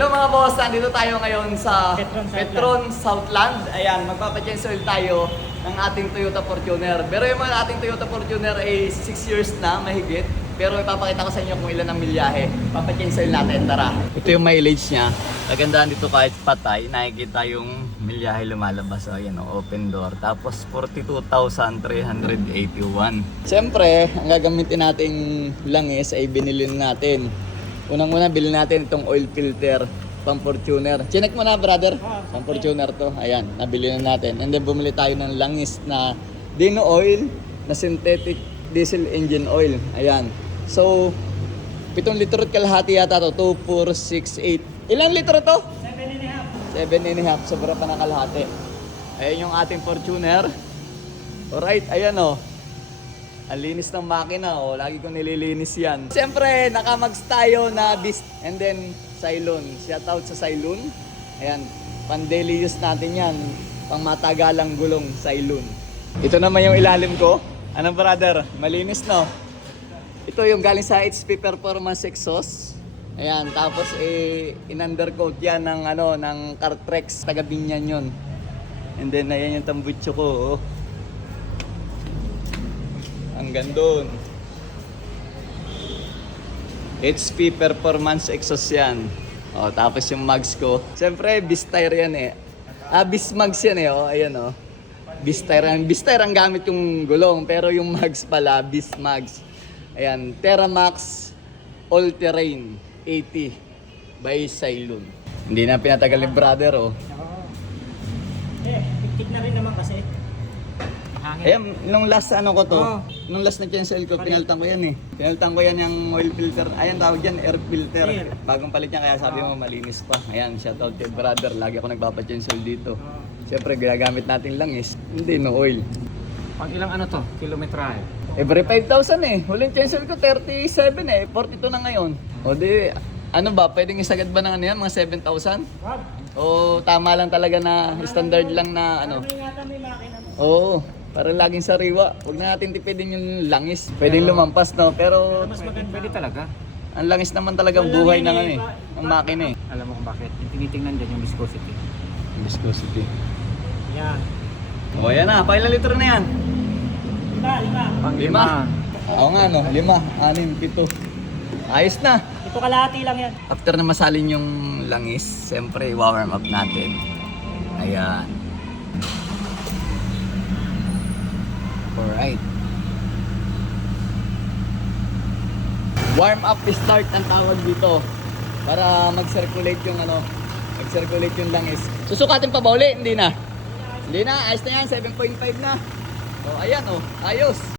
Hello mga boss, nandito tayo ngayon sa Petron Petron Southland. Ayan, magpapa-change oil tayo ng ating Toyota Fortuner. Pero yung mga ating Toyota Fortuner ay 6 years na mahigit. Pero ipapakita ko sa inyo kung ilan ang milyahe. Papa-change oil natin, tara. Ito yung mileage niya. Kagandahan dito kahit patay, nakikita yung milyahe lumalabas. So, ayan, open door. Tapos 42,381. Siyempre, ang gagamitin nating langis ay binili natin. Unang-una, bilhin natin itong oil filter pang Fortuner. Chinek mo na, brother? Pang Fortuner to. Ayan, nabili na natin. And then bumili tayo ng langis na Dino oil na synthetic diesel engine oil. Ayan. So, 7 litro at kalahati yata to. 2, 4, 6, 8. Ilang litro to? 7.5. Sobra pa na kalahati. Ayan yung ating Fortuner. Alright, ayan o. Ang linis ng makina, oh. Lagi ko nililinis yan. Siyempre, nakamags tayo na Beast and then Cylon. Shout out sa Cylon. Ayan, pan daily use natin yan. Pang matagalang gulong, Cylon. Ito naman yung ilalim ko. Anong brother? Malinis, no? Ito yung galing sa HP Performance Exhaust. Ayan, tapos in-undercoat yan ng, ng Cartrex. Taga Binyan yun. And then, ayan yung tambutso ko, oh. Hanggang doon. HP Performance Exhaust yan. O, tapos yung mags ko. Siyempre, Beastire yan eh. Beast mags yan eh. O, ayan o. Beastire yan. Beastire ang gamit yung gulong. Pero yung mags pala, Beast mags. Ayan, Terramax All Terrain 80 by Cylon. Hindi na pinatagal ni brother o. Tik na rin naman kasi. Hangin. Ayan, nung last ko to, nung last na change oil ko, pinalitan ko yan eh. Pinalitan ko yan yung oil filter. Ayan, tawag dyan, air filter. Air. Bagong palit niya, kaya sabi mo malinis pa. Ayan, shoutout kay brother. Lagi ako nagpapa-change oil dito. Siyempre, ginagamit natin lang is, hindi no oil. Pang ilang to? Kilometrahe? Every 5,000 eh. Huling change oil ko, 37 eh. 42 na ngayon. O di, ano ba, pwedeng isagad ba ng yan, mga 7,000? O tama lang talaga na, standard lang na ano? May makina mo. Oo. Parang laging sariwa. Huwag na natin tipidin yung langis. Pwedeng lumampas, no? Pero Mas maganda. Pwede talaga. ang langis naman talagang buhay ng ng makina eh. Alam mo kung bakit? Yung tinitingnan dyan yung viscosity. Viscosity. Yan. O yan na, pailan litro na yan? 5. Pang 5. Oo nga no, 5, 6, 7. Ayos na. Ito kalahati lang yan. After na masalin yung langis, siyempre i-warm up natin. Ayan. Alright. Warm up start ang tawag dito para mag-circulate yung mag-circulate yung langis. Susukatin pa ba uli? Hindi na. Hindi na, ayos na yan, 7.5 na. So ayan ayos.